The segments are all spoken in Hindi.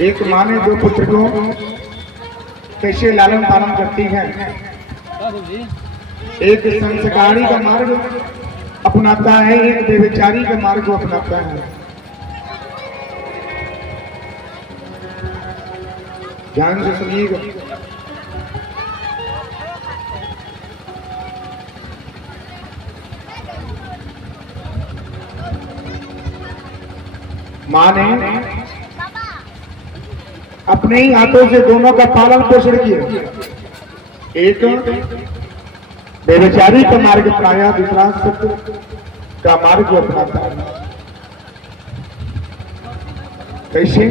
एक माँ ने दो पुत्र को कैसे लालन पालन करती है। एक संस्कारी का मार्ग अपनाता है, एक बेविचारी का मार्ग अपनाता है। ध्यान से सुनिएगा। माँ ने अपने ही हाथों से दोनों का पालन पोषण किया। एक बेविचारी का मार्ग अपनाया, दूसरा सत्य का मार्ग अपनाता है। कैसे?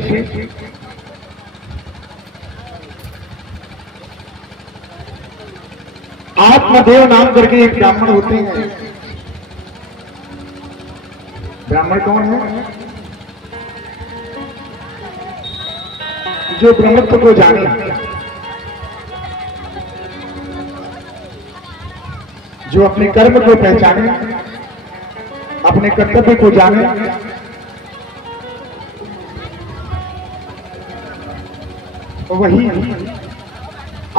आत्मदेव नाम करके एक ब्राह्मण होते हैं। ब्राह्मण कौन है? जो ब्रह्मत्व को जाने, जो अपने कर्म को पहचाने, अपने कर्तव्य को जाने, वही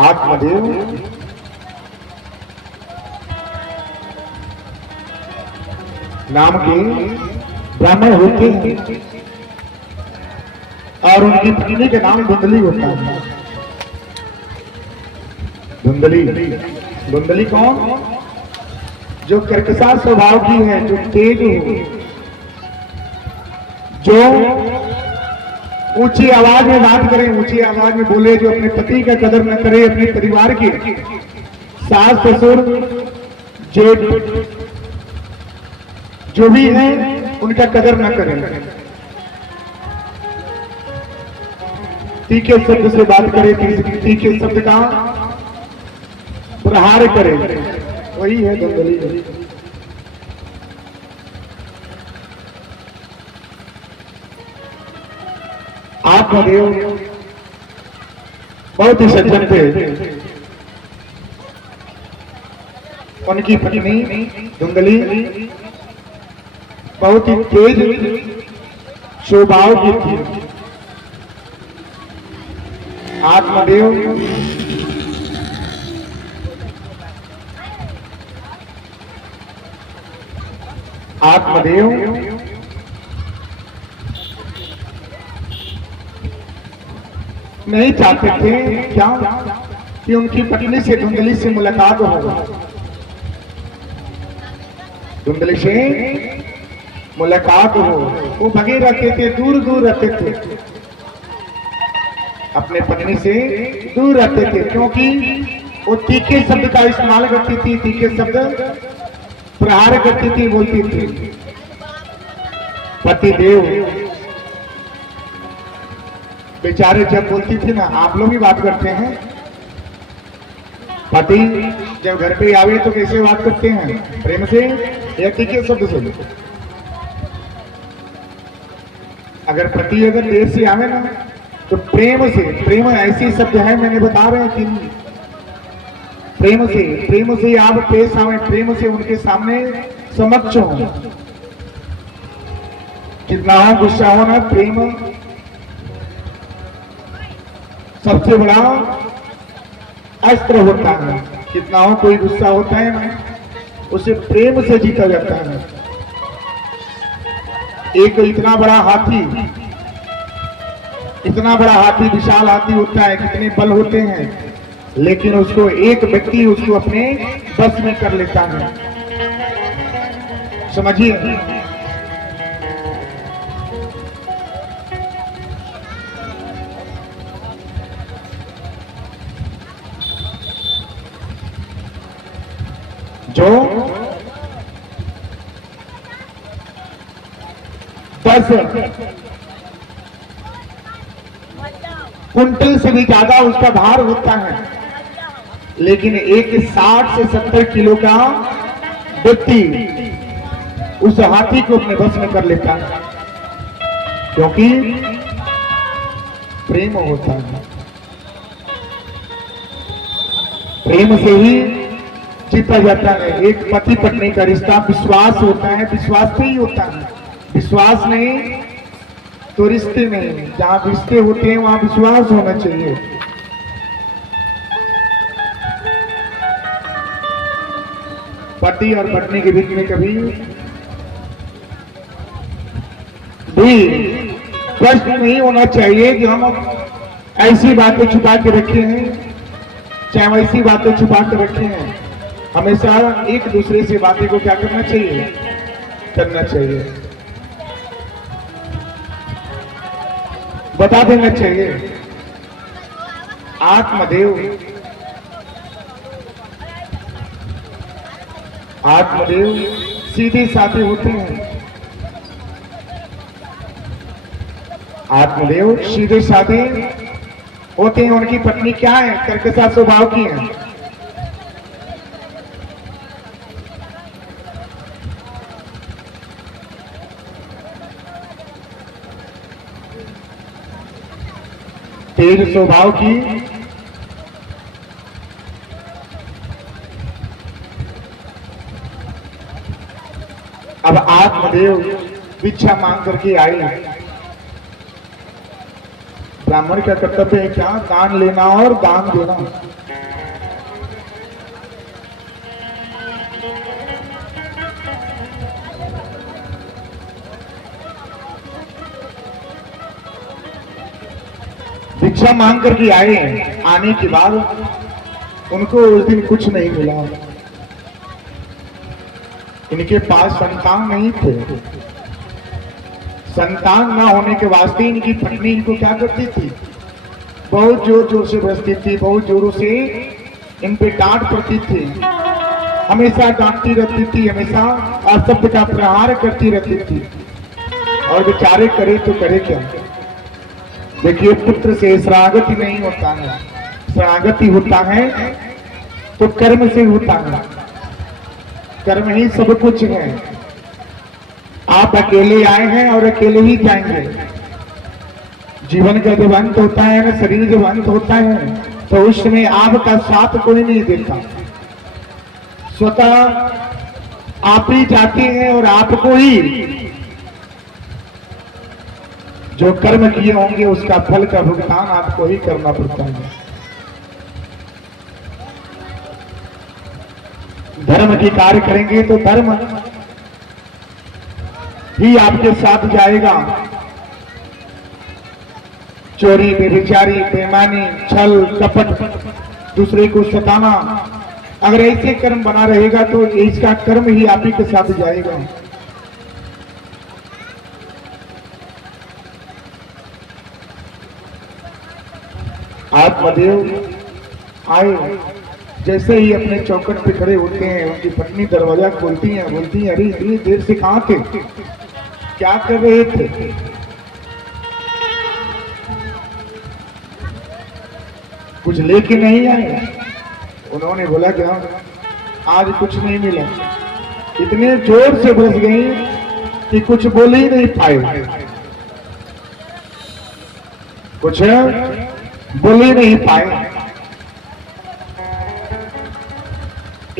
आत्मदेव नाम के ब्राह्मण होते हैं। और उनकी पत्नी का नाम धुंधली होता है। धुंधली। धुंधली कौन? जो कर्कशा स्वभाव की है, जो तेज हो, जो ऊंची आवाज में बात करे, ऊंची आवाज में बोले, जो अपने पति का कदर न करे, अपने परिवार के सास ससुर जेठ जो भी है उनका कदर न करे, तीखे शब्द से बात करे, तीखे शब्द का प्रहार करे, वही है धुंधली। आत्मदेव बहुत ही सज्जन थे। उनकी पत्नी धुंधली बहुत ही तेज स्वभाव की थी। आत्मदेव नहीं चाहते थे क्या कि उनकी पत्नी से धुंधली से मुलाकात हो। धुंधली से मुलाकात हो, वो भगे रहते थे, दूर दूर रहते थे, अपने पत्नी से दूर रहते थे, क्योंकि वो तीखे शब्द का इस्तेमाल करती थी, तीखे शब्द प्रहार करती थी, बोलती थी। पतिदेव बेचारे जब बोलती थी ना, आप लोग भी बात करते हैं, पति जब घर पे आवे तो कैसे बात करते हैं? प्रेम से या तीखे शब्द से? अगर पति अगर देर से आवे ना तो प्रेम से, प्रेम ऐसी शब्द है, मैंने बता रहे हैं कि प्रेम से आप पेश आवे, प्रेम से उनके सामने समक्ष हो। कितना हो गुस्सा हो ना, प्रेम सबसे बड़ा अस्त्र होता है। कितना हो कोई गुस्सा होता है ना, उसे प्रेम से जीता जाता है। एक इतना बड़ा हाथी विशाल हाथी होता है, कितने बल होते हैं, लेकिन उसको एक व्यक्ति उसको अपने बस में कर लेता है। समझिए, जो 10 कुंटल से भी ज्यादा उसका भार होता है, लेकिन एक 60 से 70 किलो का व्यक्ति उस हाथी को अपने बस में कर लेता है, क्योंकि प्रेम होता है। प्रेम से ही जीता जाता है। एक पति पत्नी का रिश्ता विश्वास होता है, विश्वास से ही होता है। विश्वास नहीं तो रिश्ते नहीं, जहां रिश्ते होते हैं वहां विश्वास होना चाहिए। पति और पत्नी के बीच में कभी भी प्रश्न नहीं होना चाहिए कि हम ऐसी बातें छुपा के रखे हैं, चाहे वैसी बातें छुपा के रखे हैं। हमेशा एक दूसरे से बातें को क्या करना चाहिए, करना चाहिए, बता देना चाहिए। आत्मदेव सीधे साधे होते हैं। आत्मदेव सीधे साधे होते हैं। उनकी पत्नी क्या है, कर्कशा स्वभाव की है। तेज स्वभाव की। अब आत्मदेव भिक्षा मांग करके आए। ब्राह्मण का कर्तव्य है क्या, दान लेना और दान देना। भिक्षा मांग करके आए। आने के बाद उनको उस दिन कुछ नहीं मिला। इनके पास संतान नहीं थे। संतान ना होने के वास्ते इनकी पत्नी इनको क्या करती थी, बहुत जोर जोर से बरसती थी, बहुत जोरों से इन पे डांट पड़ती थी, हमेशा डांटती रहती थी, हमेशा अशब्द का प्रहार करती रहती थी। और बेचारे करे तो करे क्या। देखिए, पुत्र से शरणागति नहीं होता है, शरणागति होता है तो कर्म से होता है। कर्म ही सब कुछ है। आप अकेले आए हैं और अकेले ही जाएंगे। जीवन का जब अंत होता है ना, शरीर जब अंत होता है तो उस समय आपका साथ कोई नहीं देता। स्वतः आप ही जाते हैं और आपको ही जो कर्म किए होंगे उसका फल का भुगतान आपको ही करना पड़ता है। धर्म की कार्य करेंगे तो धर्म ही आपके साथ जाएगा। चोरी, बेविचारी, बेईमानी, छल, कपट, दूसरे को सताना, अगर ऐसे कर्म बना रहेगा तो इसका कर्म ही आप ही के साथ जाएगा। आत्मदेव आए, जैसे ही अपने चौखट पे खड़े होते हैं उनकी पत्नी दरवाजा खोलती है, बोलती है, अरे इतनी देर से कहां थे, क्या कर रहे थे। कुछ लेके नहीं आए। उन्होंने बोला कि आज कुछ नहीं मिला। इतने जोर से बरस गई कि कुछ बोल ही नहीं पाए, कुछ बोल ही नहीं पाए।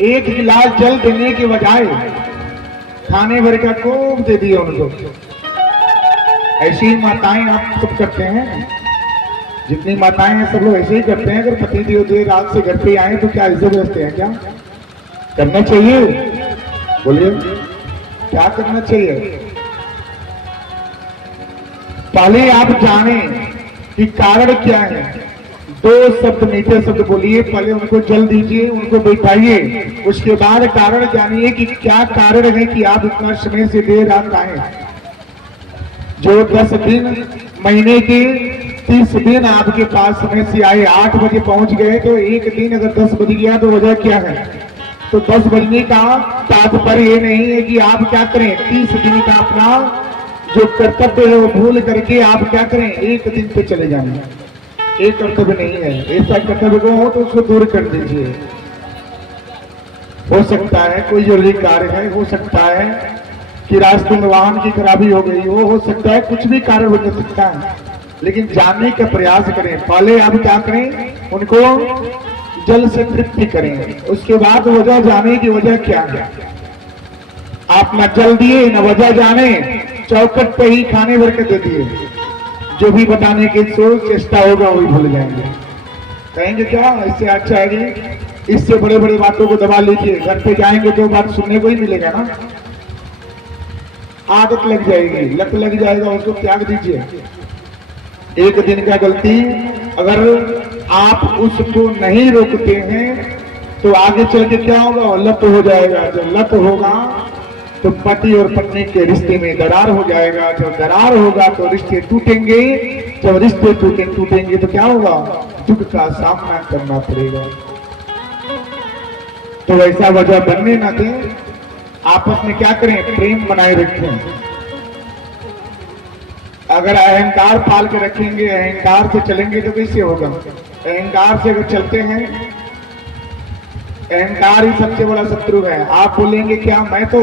एक गिलास जल देने के बजाय खाने भर का कोप दे दिया उनको। ऐसी ही माताएं आप सब करते हैं, जितनी माताएं हैं सब लोग ऐसे ही करते हैं। अगर पति देव देर रात से घर पे आए तो क्या इज्जत रखते हैं, क्या करना चाहिए, बोलिए क्या करना चाहिए। पहले आप जाने कि कारण क्या है। दो शब्द, मीठे शब्द बोलिए, पहले उनको जल दीजिए, उनको बैठाइए, उसके बाद कारण जानिए कि क्या कारण है कि आप इतना समय से देर रात आए। जो 10 दिन, महीने के 30 दिन आपके पास समय से आए, 8 बजे पहुंच गए तो एक दिन अगर 10 बज गया तो वजह क्या है। तो 10 बजने का तात्पर्य ये नहीं है कि आप क्या करें, 30 दिन का अपना जो कर्तव्य है वो भूल करके आप क्या करें, एक दिन पे चले जाएंगे। एक कर्तव्य नहीं है। ऐसा कर्तव्य को हो तो उसको दूर कर दीजिए। हो सकता है कोई जरूरी कार्य है, हो सकता है कि रास्ते में वाहन की खराबी हो गई हो सकता है कुछ भी कारण हो सकता है, लेकिन जानने का प्रयास करें। पहले आप क्या करें, उनको जल से तृप्ति करें, उसके बाद वजह जाने की वजह क्या है। आप न जल दिए न वजह जाने, चौखट पे ही खाने भर के दे दिए। जो भी बताने की सोच चेष्टा होगा वही भूल जाएंगे। कहेंगे क्या इससे अच्छा है कि इससे बड़े बड़े बातों को दबा लीजिए, घर पे जाएंगे तो बात सुनने को ही मिलेगा ना। आदत लग जाएगी, लत लग जाएगा, उसको त्याग दीजिए। एक दिन का गलती अगर आप उसको नहीं रोकते हैं तो आगे चल के क्या होगा, लत हो जाएगा। जब लत होगा तो पति और पत्नी के रिश्ते में दरार हो जाएगा। जब दरार होगा तो रिश्ते टूटेंगे। जब रिश्ते टूटेंगे तो क्या होगा, दुख का सामना करना पड़ेगा। तो ऐसा वजह बनने ना दें। आपस में क्या करें, प्रेम बनाए रखें। अगर अहंकार पाल के रखेंगे, अहंकार से चलेंगे तो कैसे होगा। अहंकार से अगर चलते हैं, अहंकार ही सबसे बड़ा शत्रु है। आप बोलेंगे क्या, मैं तो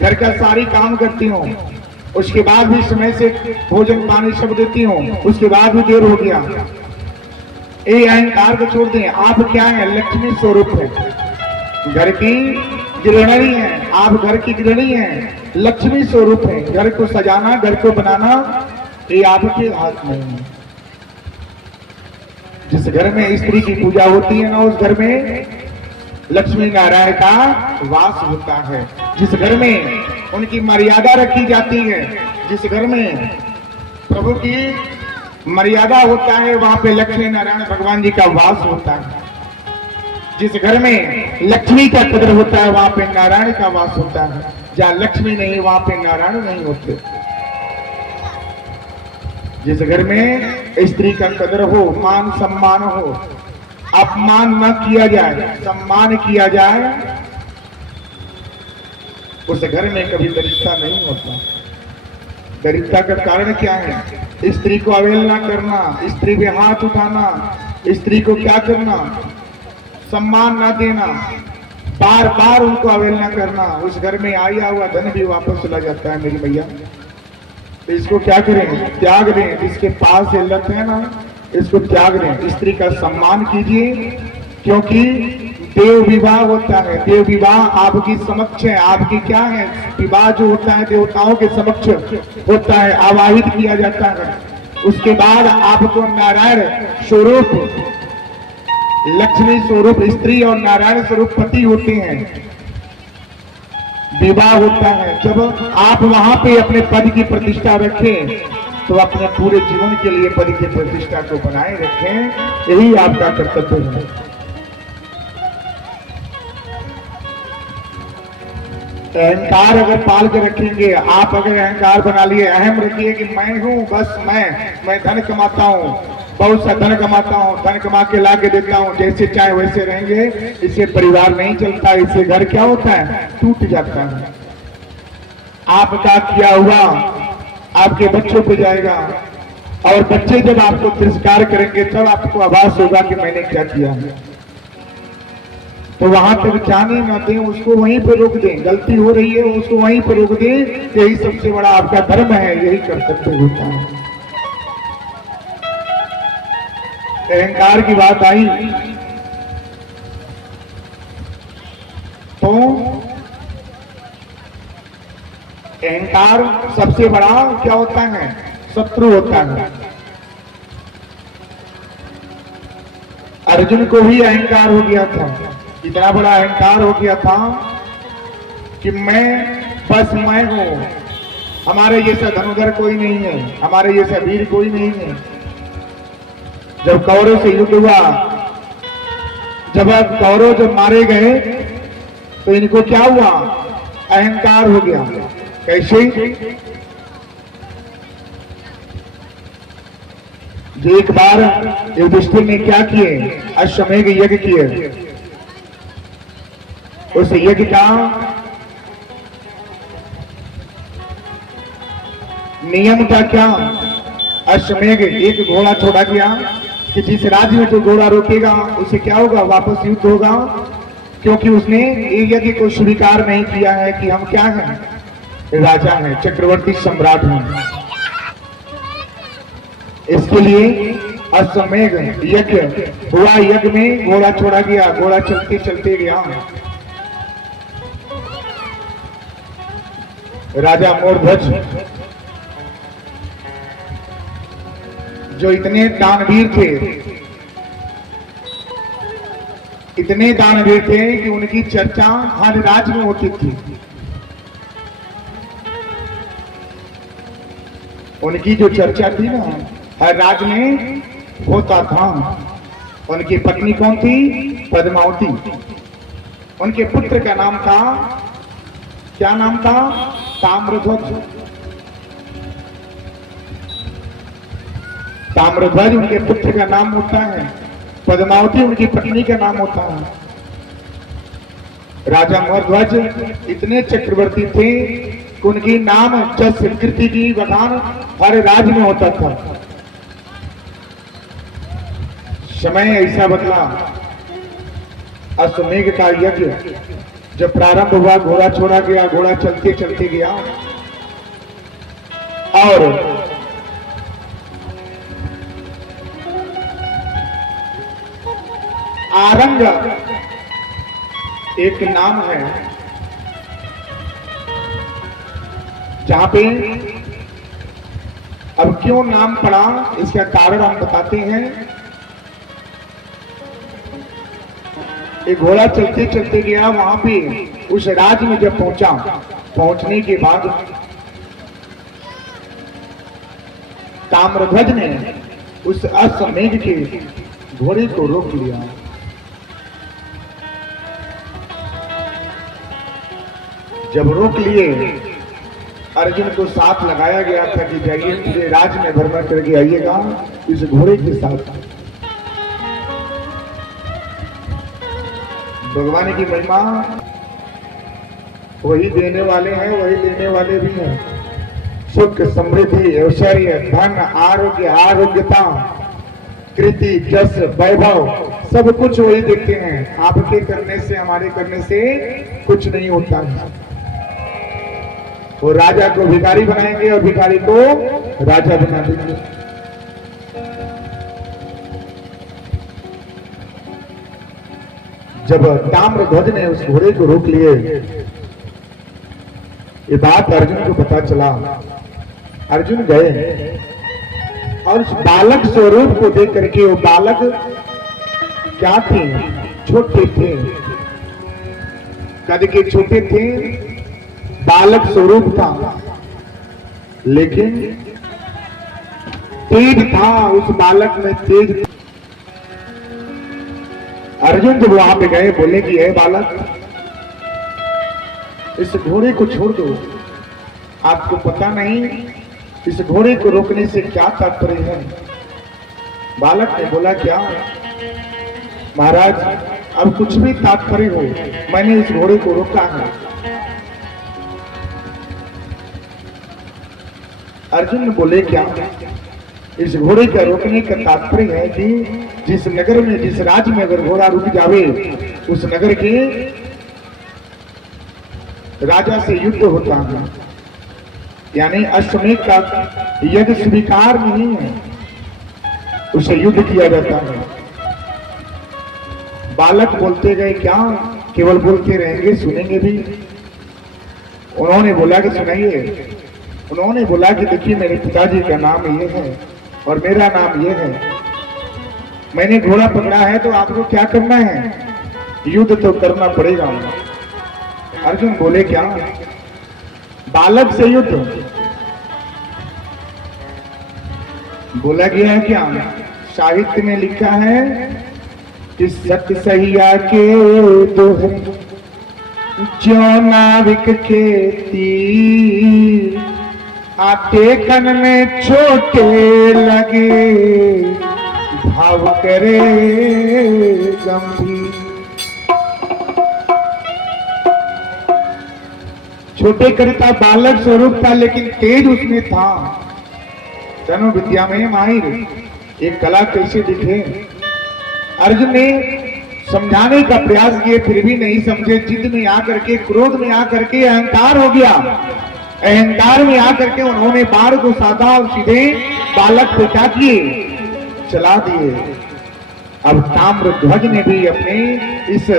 घर का सारी काम करती हूँ, उसके बाद भी समय से भोजन पानी सब देती हूँ, उसके बाद भी देर हो गया। ये अहंकार को छोड़ दें। आप क्या है, लक्ष्मी स्वरूप है, घर की गृहिणी है। आप घर की गृहिणी है, लक्ष्मी स्वरूप है। घर को सजाना, घर को बनाना ये आपके हाथ में है। जिस घर में स्त्री की पूजा होती है ना, उस घर में लक्ष्मी नारायण का वास होता है। जिस घर में उनकी मर्यादा रखी जाती है, जिस घर में प्रभु की मर्यादा होता है, वहां पे लक्ष्मी नारायण भगवान जी का वास होता है। जिस घर में लक्ष्मी का कदर होता है, वहां पे नारायण का वास होता है। जहां लक्ष्मी नहीं, वहां पे नारायण नहीं होते। जिस घर में स्त्री का कदर हो, मान सम्मान हो, अपमान न किया जाए, सम्मान किया जाए, उस घर में कभी दरिद्रता नहीं होता। दरिद्रता का कारण क्या है, स्त्री को अवहेलना करना, स्त्री पे हाथ उठाना, स्त्री को क्या करना, सम्मान ना देना, बार बार उनको अवहेलना करना। उस घर में आया हुआ धन भी वापस चला जाता है मेरी भैया। इसको क्या करें, त्याग दें। जिसके पास ये लत है ना, इसको त्याग दें। स्त्री का सम्मान कीजिए, क्योंकि देव विवाह होता है। देव विवाह आपकी समक्ष है। आपकी क्या है, विवाह जो होता है देवताओं के समक्ष होता है, आवाहित किया जाता है। उसके बाद आपको नारायण स्वरूप, लक्ष्मी स्वरूप स्त्री और नारायण स्वरूप पति होते हैं। विवाह होता है। जब आप वहां पे अपने पद की प्रतिष्ठा रखें तो अपने पूरे जीवन के लिए पद की प्रतिष्ठा को बनाए रखें। यही आपका कर्तव्य है। अहंकार अगर पाल के रखेंगे, आप अगर अहंकार बना लिए, अहम रखिए कि मैं हूं, बस मैं धन कमाता हूं, बहुत सा धन कमाता हूं, धन कमा के ला के देता हूं, जैसे चाहे वैसे रहेंगे, इससे परिवार नहीं चलता, इससे घर क्या होता है, टूट जाता है। आपका किया हुआ आपके बच्चों पे जाएगा, और बच्चे जब आपको तिरस्कार करेंगे तब आपको आभास होगा कि मैंने क्या किया है। तो वहां तक जाने न दें, उसको वहीं पर रोक दें। गलती हो रही है उसको वहीं पर रोक दें। यही सबसे बड़ा आपका धर्म है, यही कर्तव्य होता है। अहंकार की बात आई तो अहंकार सबसे बड़ा क्या होता है, शत्रु होता है। अर्जुन को भी अहंकार हो गया था, इतना बड़ा अहंकार हो गया था कि बस मैं हूं, हमारे जैसा धनुधर कोई नहीं है, हमारे जैसा वीर कोई नहीं है। जब कौरव से युद्ध हुआ, जब कौरव जब मारे गए तो इनको क्या हुआ, अहंकार हो गया। कैसे, जो एक बार युधिष्ठिर ने क्या किए, अश्वमेध यज्ञ किए। उस यज्ञ का नियम था क्या, अश्वमेध एक घोड़ा छोड़ा गया कि जिस राज्य में जो घोड़ा रोकेगा उसे क्या होगा, वापस युद्ध होगा, क्योंकि उसने यज्ञ को स्वीकार नहीं किया है कि हम क्या हैं, राजा हैं, चक्रवर्ती सम्राट हैं। इसके लिए अश्वमेध यज्ञ हुआ, यज्ञ में घोड़ा छोड़ा गया, घोड़ा चलते चलते गया, राजा मोरध्वज जो इतने दानवीर थे, इतने दानवीर थे कि उनकी चर्चा हर राज्य में होती थी। उनकी जो चर्चा थी ना, हर राज्य में होता था। उनकी पत्नी कौन थी? पद्मावती। उनके पुत्र का नाम था, क्या नाम था? ताम्रध्वज। ताम्रध्वज उनके पुत्र का नाम होता है, पद्मावती उनकी पत्नी का नाम होता है। राजा मरध्वज इतने चक्रवर्ती थे कि उनकी नाम जस कीर्ति की बखान हर राज्य में होता था। समय ऐसा बदला, अश्वमेघ का यज्ञ जब प्रारंभ हुआ, घोड़ा छोड़ा गया, घोड़ा चलते चलते गया और आरंग एक नाम है जहां पे, अब क्यों नाम पड़ा इसका कारण हम बताते हैं। एक घोड़ा चलते चलते गया, वहां पे उस राज्य में जब पहुंचा, पहुंचने के बाद ताम्रध्वज ने उस अश्वमेध के घोड़े को रोक लिया। जब रोक लिए, अर्जुन को साथ लगाया गया था कि जाइए पूरे राज्य में भ्रमण करके आइएगा इस घोड़े के साथ। भगवान की महिमा, वही देने वाले हैं, वही लेने वाले भी हैं। सुख, समृद्धि, ऐश्वर्य, धन, आरोग्य, आरोग्यता, कृति, जस, वैभव, सब कुछ वही देते हैं। आपके करने से, हमारे करने से कुछ नहीं होता है। वो राजा को भिखारी बनाएंगे और भिखारी को राजा बना देंगे। जब ताम्रध्वज ने उस घोड़े को रोक लिए, ये बात अर्जुन को पता चला। अर्जुन गए और उस बालक स्वरूप को देख करके, वो बालक क्या थे? छोटे थे, कद के छोटे थे, बालक स्वरूप था, लेकिन तेज था। उस बालक में तेज। अर्जुन जब वहां पे गए, बोले कि हे बालक, इस घोड़े को छोड़ दो। आपको पता नहीं इस घोड़े को रोकने से क्या तात्पर्य है? बालक ने बोला, क्या महाराज, अब कुछ भी तात्पर्य हो, मैंने इस घोड़े को रोका है। अर्जुन ने बोले, क्या? इस घोड़े का रोकने का तात्पर्य है कि जिस नगर में, जिस राज्य में अगर घोड़ा रुक जावे, उस नगर के राजा से युद्ध होता है। यानी अश्वमेध का यज्ञ स्वीकार नहीं है, उसे युद्ध किया जाता है। बालक बोलते गए, क्या केवल बोलते रहेंगे, सुनेंगे भी? उन्होंने बोला कि सुनाइए। उन्होंने बोला कि देखिए, मेरे पिताजी का नाम ये है और मेरा नाम ये है। मैंने घोड़ा पकड़ा है, तो आपको क्या करना है? युद्ध तो करना पड़ेगा। अर्जुन बोले, क्या बालक से युद्ध? बोला गया है क्या? साहित्य में लिखा है कि सत सहिया के दोहे, जो नाविक के तीर, आते कन में छोटे लगे, भाव करे गंभीर। छोटे करता बालक स्वरूप था, लेकिन तेज उसमें था। धनु विद्या में माहिर, एक कला कैसे दिखे। अर्जुन ने समझाने का प्रयास किए, फिर भी नहीं समझे। जिद में आकर के, क्रोध में आकर के अहंकार हो गया। अहंकार में आकर के उन्होंने बाण को साधा और सीधे बालक को क्या किए? चला दिए। अब ताम्रध्वज ने भी अपने इस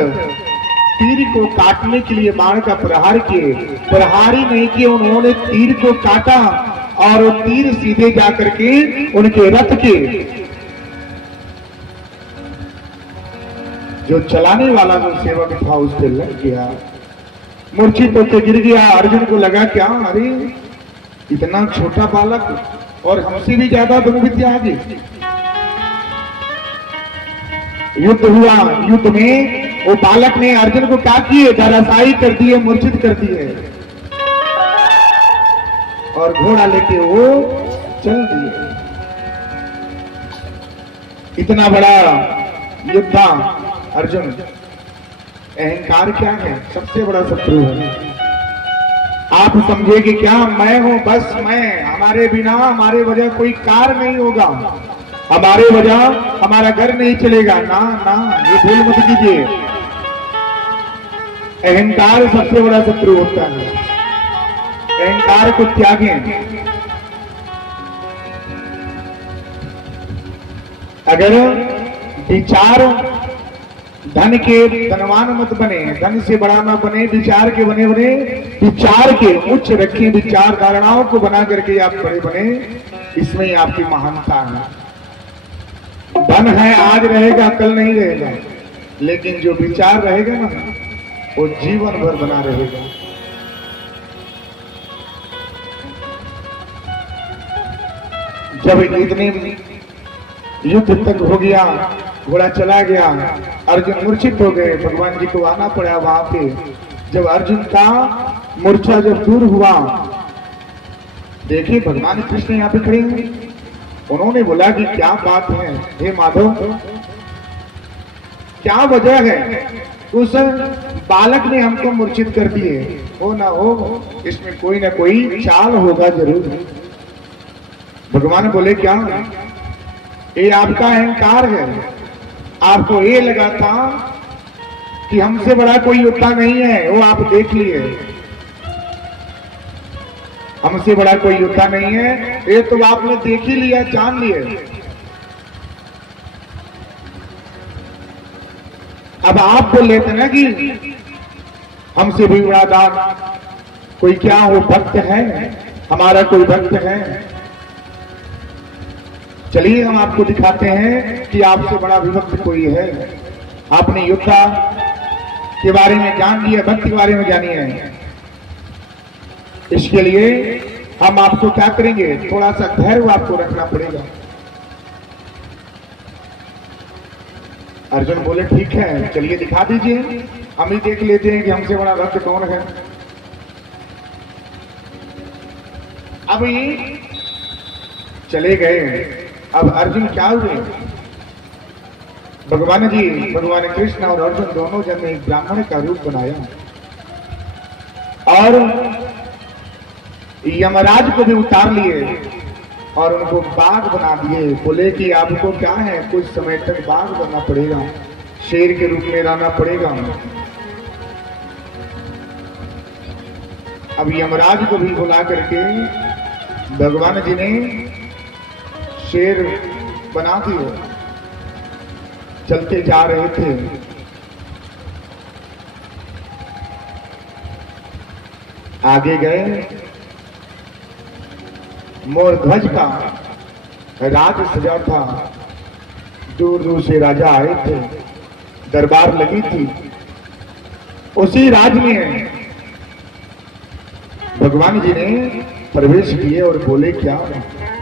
तीर को काटने के लिए बाण का प्रहार किए। प्रहार ही नहीं किए, उन्होंने तीर को काटा और वो तीर सीधे जाकर के उनके रथ के जो चलाने वाला जो सेवक था उस पे लग गया, मूर्छित होकर गिर गया। अर्जुन को लगा क्या, अरे इतना छोटा बालक और हमसे भी ज्यादा धनुर्विद्या। युद्ध हुआ, युद्ध में वो बालक ने अर्जुन को क्या किए, धराशायी कर दिए, मूर्छित कर दिए और घोड़ा लेके वो चल दिए। इतना बड़ा योद्धा अर्जुन, अहंकार क्या है, सबसे बड़ा शत्रु है। आप समझे कि क्या मैं हूं, बस मैं, हमारे बिना हमारे वजह कोई कार नहीं होगा, हमारे वजह हमारा घर नहीं चलेगा, ना ना, ये भूल मत कीजिए। अहंकार सबसे बड़ा शत्रु होता है, अहंकार को त्यागें। अगर विचार धन के धनवान मत बने, धन से बड़ा ना बने, विचार के बने बने, विचार के उच्च रखें, विचार धारणाओं को बना करके आप बड़े बने, इसमें आपकी महानता है। धन है, आज रहेगा कल नहीं रहेगा, लेकिन जो विचार रहेगा ना वो जीवन भर बना रहेगा। जब इतने युद्ध तक हो गया, घोड़ा चला गया, अर्जुन मूर्छित हो गए, भगवान जी को आना पड़ा वहां पे। जब अर्जुन का मूर्छा जब दूर हुआ, देखिए भगवान कृष्ण यहाँ पे खड़े हैं। उन्होंने बोला कि क्या बात है हे माधव, क्या वजह है, उस बालक ने हमको मूर्छित कर दिए, हो ना हो इसमें कोई ना कोई चाल होगा जरूर। भगवान बोले क्या, ये आपका अहंकार है, आपको ये लगा था कि हमसे बड़ा कोई योद्धा नहीं है, वो आप देख लिए, हमसे बड़ा कोई योद्धा नहीं है, ये तो आपने देख ही लिया, जान लिए। अब आप बोल लेते ना कि हमसे भी बड़ा दान कोई क्या हो, भक्त है, हमारा कोई भक्त है। चलिए हम आपको दिखाते हैं कि आपसे बड़ा विभक्त कोई है। आपने योद्धा के बारे में जान लिया, भक्त के बारे में जानिए। इसके लिए हम आपको क्या करेंगे, थोड़ा सा धैर्य आपको रखना पड़ेगा। अर्जुन बोले ठीक है, चलिए दिखा दीजिए, हम ही देख लेते हैं कि हमसे बड़ा भक्त कौन है। अब ये चले गए। अब अर्जुन क्या हुए, भगवान जी, भगवान कृष्ण और अर्जुन दोनों जन ने एक ब्राह्मण का रूप बनाया और यमराज को भी उतार लिए और उनको बाघ बना दिए। बोले कि आपको क्या है, कुछ समय तक बाघ बनना पड़ेगा, शेर के रूप में रहना पड़ेगा। अब यमराज को भी बुला करके भगवान जी ने शेर बना दिए। चलते जा रहे थे, आगे गए, मोर ध्वज का राज सजा था, दूर दूर से राजा आए थे, दरबार लगी थी। उसी राज में भगवान जी ने प्रवेश किए और बोले क्या,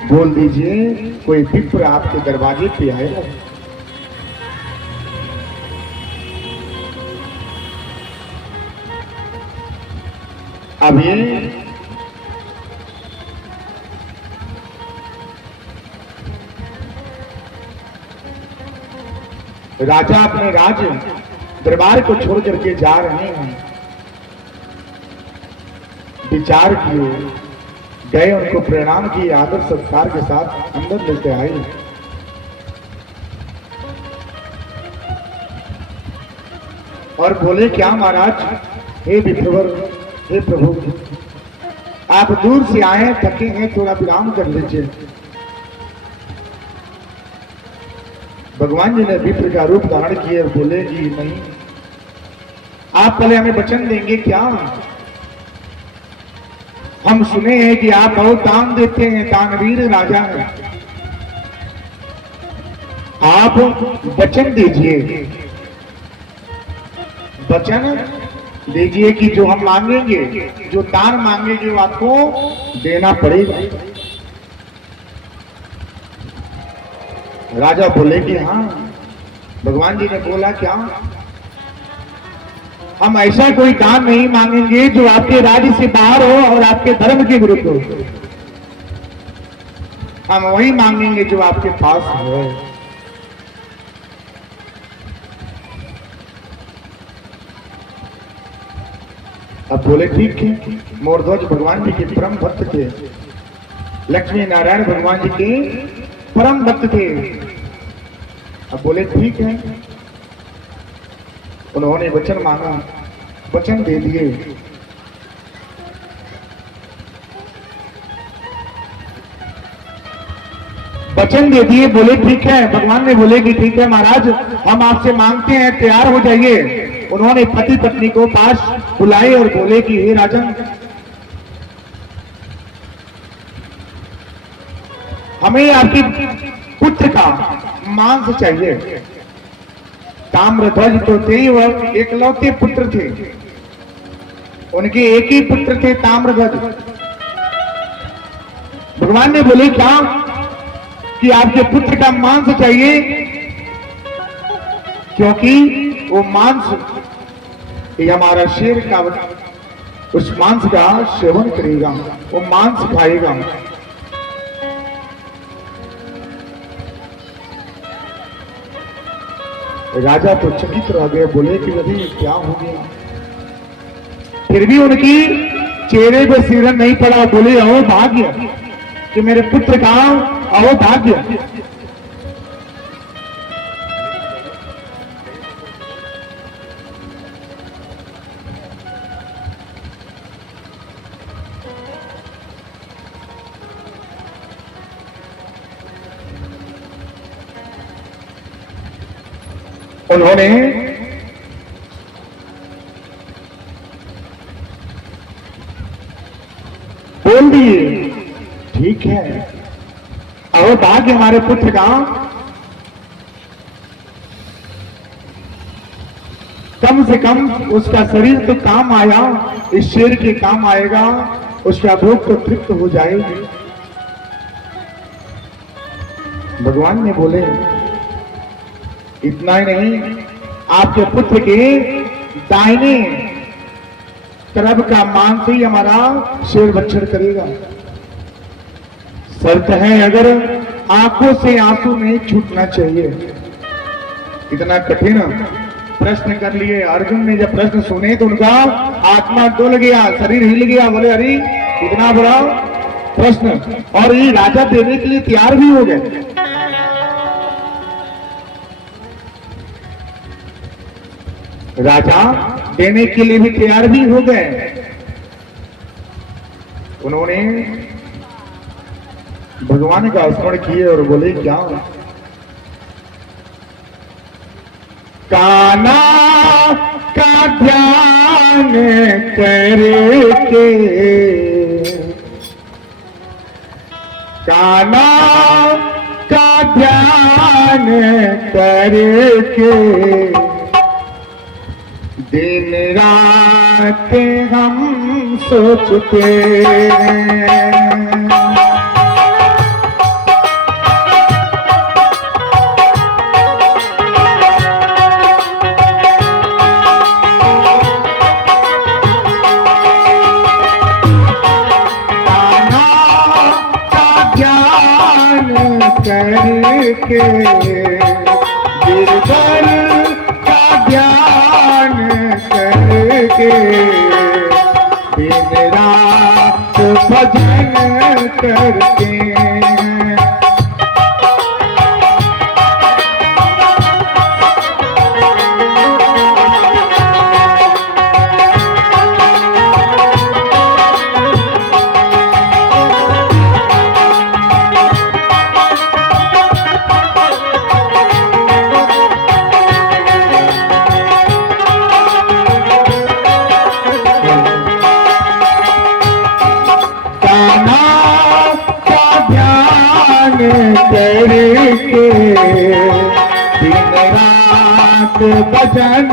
बोल दीजिए कोई विप्र आपके दरवाजे पे आएगा। अब ये राजा अपने राज दरबार को छोड़ करके जा रहे हैं। विचार किए, गए, उनको प्रणाम किए, आदर सत्कार के साथ अंदर लेते आए। और बोले क्या महाराज, हे विप्रवर, हे प्रभु, आप दूर से आए, थके हैं, थोड़ा विराम कर लीजिए। भगवान जी ने विप्र का रूप धारण किए और बोले कि नहीं, आप पहले हमें वचन देंगे क्या, हम सुने हैं कि आप बहुत दान देते हैं, दानवीर राजा हैं। आप वचन दीजिए, वचन दीजिए कि जो हम मांगेंगे, जो दान मांगेंगे वो आपको देना पड़ेगा। राजा बोले कि हाँ, भगवान जी ने बोला क्या, हम ऐसा कोई दान नहीं मांगेंगे जो आपके राज्य से बाहर हो और आपके धर्म के विरुद्ध हो। हम वही मांगेंगे जो आपके पास है। अब बोले ठीक है। मोरध्वज भगवान जी के परम भक्त थे, लक्ष्मी नारायण भगवान जी के परम भक्त थे। अब बोले ठीक है। उन्होंने वचन मांगा, वचन दे दिए। वचन दे दिए, बोले ठीक है। भगवान ने बोले कि ठीक है महाराज, हम आपसे मांगते हैं, तैयार हो जाइए। उन्होंने पति पत्नी को पास बुलाए और बोले कि हे राजन, हमें आपकी पुत्र का मांस चाहिए। ताम्रध्वज तो थे, वह एकलौते पुत्र थे, उनके एक ही पुत्र थे ताम्रध्वज। भगवान ने बोले क्या कि आपके पुत्र का मांस चाहिए, क्योंकि वो मांस ये हमारा शेर का, उस मांस का सेवन करेगा, वो मांस खाएगा। राजा तो चकित रह गए, बोले कि अभी क्या हो गया। फिर भी उनकी चेहरे पे सिरन नहीं पड़ा। बोले अहो भाग्य कि मेरे पुत्र का, अहो भाग्य। उन्होंने बोल दिए ठीक है, अहो भाग्य हमारे पुत्र का, कम से कम उसका शरीर तो काम आया, इस शेर के काम आएगा, उसका भूख तो तृप्त हो जाएगी। भगवान ने बोले इतना ही नहीं, आपके पुत्र के दाहिने तरफ का मांस ही हमारा शेर भक्षण करेगा। शर्त है अगर आंखों से आंसू नहीं छूटना चाहिए। इतना कठिन प्रश्न कर लिए। अर्जुन ने जब प्रश्न सुने तो उनका आत्मा डोल गया, शरीर हिल गया। बोले अरे इतना बड़ा प्रश्न, और ये राजा देने के लिए तैयार भी हो गए। राजा देने के लिए भी तैयार भी हो गए। उन्होंने भगवान का स्मरण किए और बोले क्या, काना का ध्यान करके, काना का ध्यान करके, दिन रात हम सोचते हैं। करके गिरधर का ध्यान करके, दिन रात भजन करके, दिन रात भजन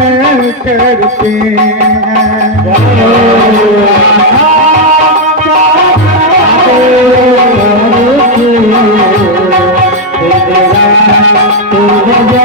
करते हैं।